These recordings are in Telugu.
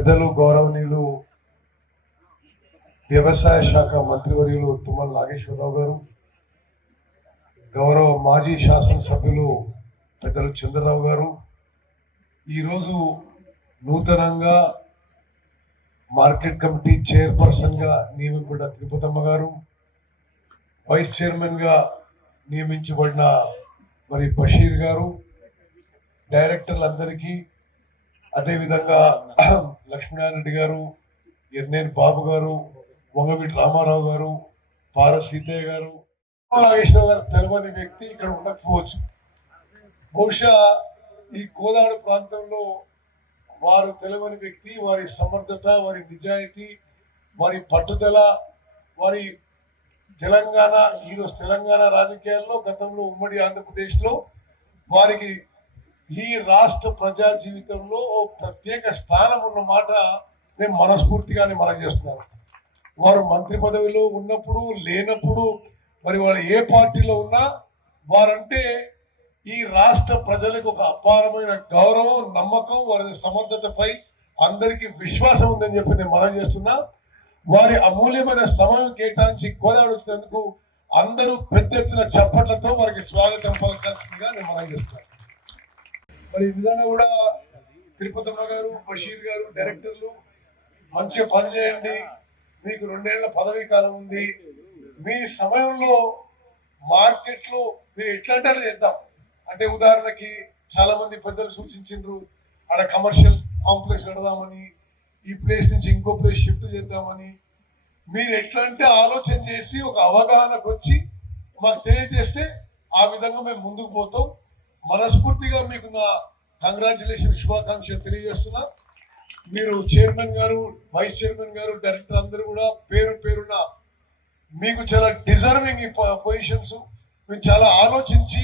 పెద్దలు గౌరవనీయులు వ్యవసాయ శాఖ మంత్రివర్యులు తుమ్మల నాగేశ్వరరావు గారు, గౌరవ మాజీ శాసనసభ్యులు పెద్దలు చంద్రరావు గారు, ఈరోజు నూతనంగా మార్కెట్ కమిటీ చైర్పర్సన్గా నియమించబడ్డ తిరుపతమ్మ గారు, వైస్ చైర్మన్గా నియమించబడిన మరి బషీర్ గారు, డైరెక్టర్లందరికీ, అదేవిధంగా లక్ష్మీనారాయణ గారు, ఎర్నేని బాబు గారు, వంగవీటి రామారావు గారు, పార సీతయ్య గారు, నాగేశ్వర గారు తెలవని వ్యక్తి ఇక్కడ ఉండకపోవచ్చు. బహుశా ఈ కోదాడు ప్రాంతంలో వారు తెలవని వ్యక్తి, వారి సమర్థత, వారి నిజాయితీ, వారి పట్టుదల, వారి తెలంగాణ ఈరోజు తెలంగాణ రాజకీయాల్లో గతంలో ఉమ్మడి ఆంధ్రప్రదేశ్లో వారికి ఈ రాష్ట్ర ప్రజా జీవితంలో ఓ ప్రత్యేక స్థానం ఉన్న మాట నేను మనస్ఫూర్తిగానే మనం చేస్తున్నాను. వారు మంత్రి పదవిలో ఉన్నప్పుడు లేనప్పుడు మరి వాళ్ళు ఏ పార్టీలో ఉన్నా వారంటే ఈ రాష్ట్ర ప్రజలకు ఒక అపారమైన గౌరవం, నమ్మకం, వారి సమర్థతపై అందరికీ విశ్వాసం ఉందని చెప్పి నేను మనం చేస్తున్నా. వారి అమూల్యమైన సమయం కేటాయించి కోదాడు వచ్చినందుకు అందరూ పెద్ద ఎత్తున చప్పట్లతో వారికి స్వాగతం పలకాల్సిందిగా నేను మనం చేస్తున్నాను. మరి ఈ విధంగా కూడా తిరుపతమ్మ గారు, బషీర్ గారు డైరెక్టర్లు మంచిగా పనిచేయండి. మీకు 2 ఏళ్ల పదవీ కాలం ఉంది. మీ సమయంలో మార్కెట్లో మీరు ఎట్లంటే చేద్దాం. అంటే ఉదాహరణకి చాలా మంది పెద్దలు సూచించారు, అక్కడ కమర్షియల్ కాంప్లెక్స్ కడదామని, ఈ ప్లేస్ నుంచి ఇంకో ప్లేస్ షిఫ్ట్ చేద్దామని. మీరు ఎట్లా అంటే ఆలోచన చేసి ఒక అవగాహనకు వచ్చి మాకు తెలియజేస్తే ఆ విధంగా మేము ముందుకు పోతాం. మనస్ఫూర్తిగా మీకు నా కంగ్రాచులేషన్, శుభాకాంక్షలు తెలియజేస్తున్నా. మీరు చైర్మన్ గారు, వైస్ చైర్మన్ గారు, డైరెక్టర్ అందరూ కూడా పేరు పేరున మీకు చాలా డిజర్వింగ్ ఈ పొజిషన్స్. మీరు చాలా ఆలోచించి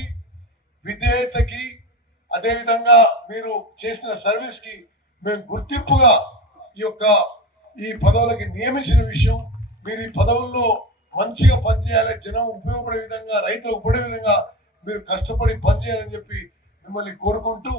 విధేయతకి, అదేవిధంగా మీరు చేసిన సర్వీస్ కి మేము గుర్తింపుగా ఈ పదవులకి నియమించిన విషయం. మీరు ఈ పదవుల్లో మంచిగా పనిచేయాలి, జనం ఉపయోగపడే విధంగా, రైతులు ఉపయోగపడే విధంగా మీరు కష్టపడి పనిచేయాలని చెప్పి మిమ్మల్ని కోరుకుంటూ